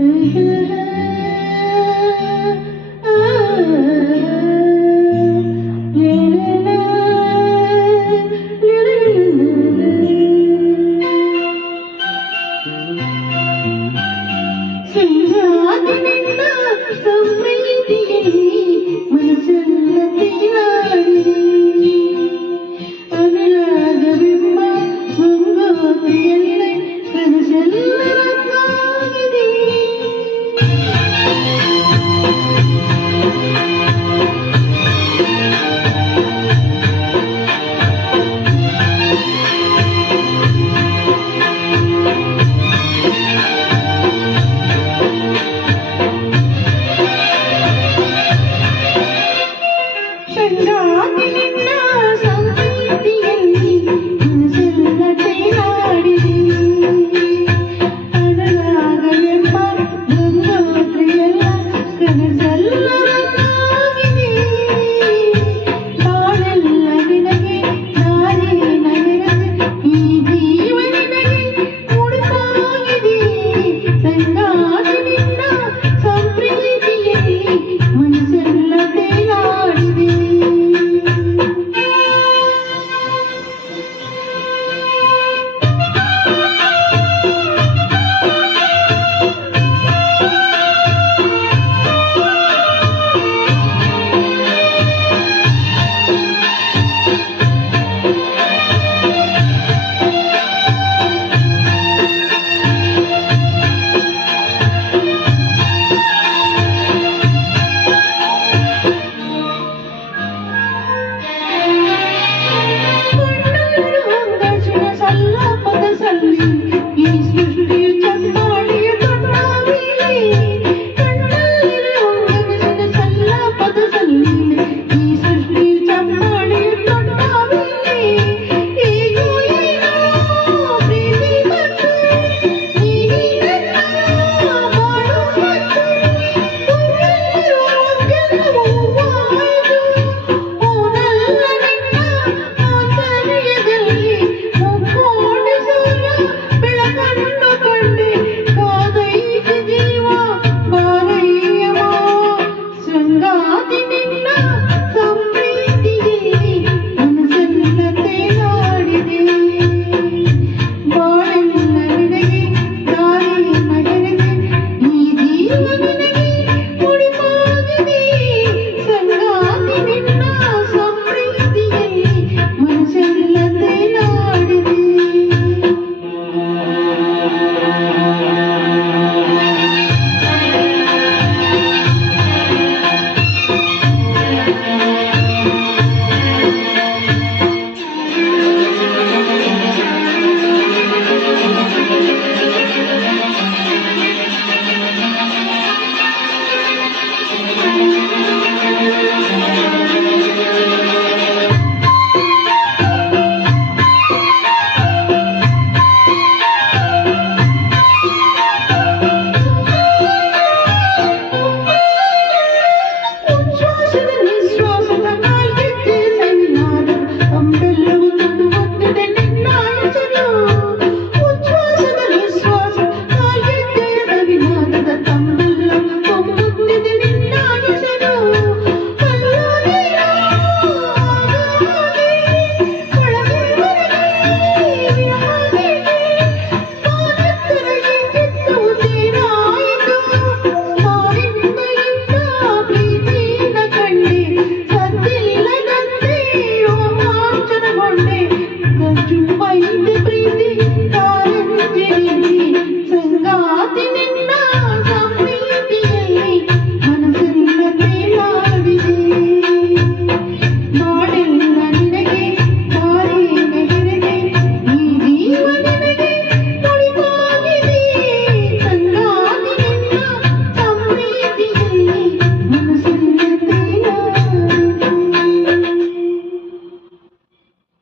Mm-hmm. Música